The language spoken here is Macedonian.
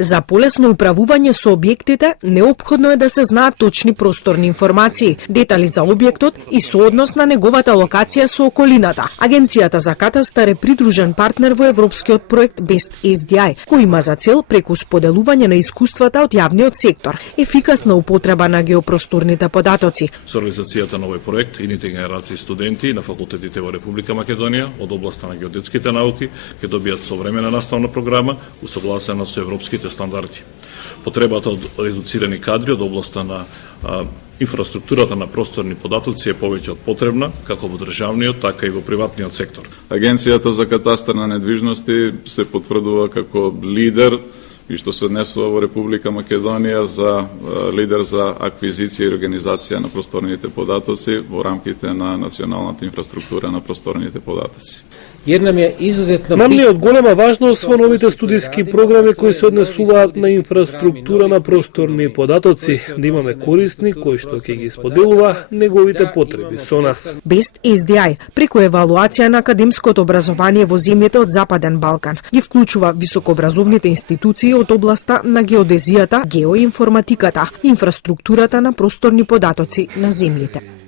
За полесно управување со објектите, неопходно е да се знаат точни просторни информации, детали за објектот и сооднос на неговата локација со околината. Агенцијата за катастар е придружен партнер во европскиот проект Best SDI, кој има за цел преку споделување на искуствата од јавниот сектор, ефикасна употреба на геопросторните податоци. Со реализацијата на овој проект, идните генерации студенти на факултетите во Република Македонија од областа на геодетските науки ќе добијат современа наставна програма усогласена со европските стандарди. Потребата од редуцирани кадри од областа на инфраструктурата на просторни податоци е повеќе од потребна, како во државниот, така и во приватниот сектор. Агенцијата за катастар на недвижности се потврдува како лидер и што се однесува во Република Македонија за лидер за аквизиција и организација на просторните податоци во рамките на националната инфраструктура на просторните податоци. Нам е од голема важност во новите студиски програми кои се однесуваат на инфраструктура на просторни податоци, да имаме корисник кој што ќе ги споделува неговите потреби со нас. Best SDI, преку евалуација на академското образование во земјите од Западен Балкан, ги вклучува високообразовните институции од областа на геодезијата, геоинформатиката, инфраструктурата на просторни податоци на земјите.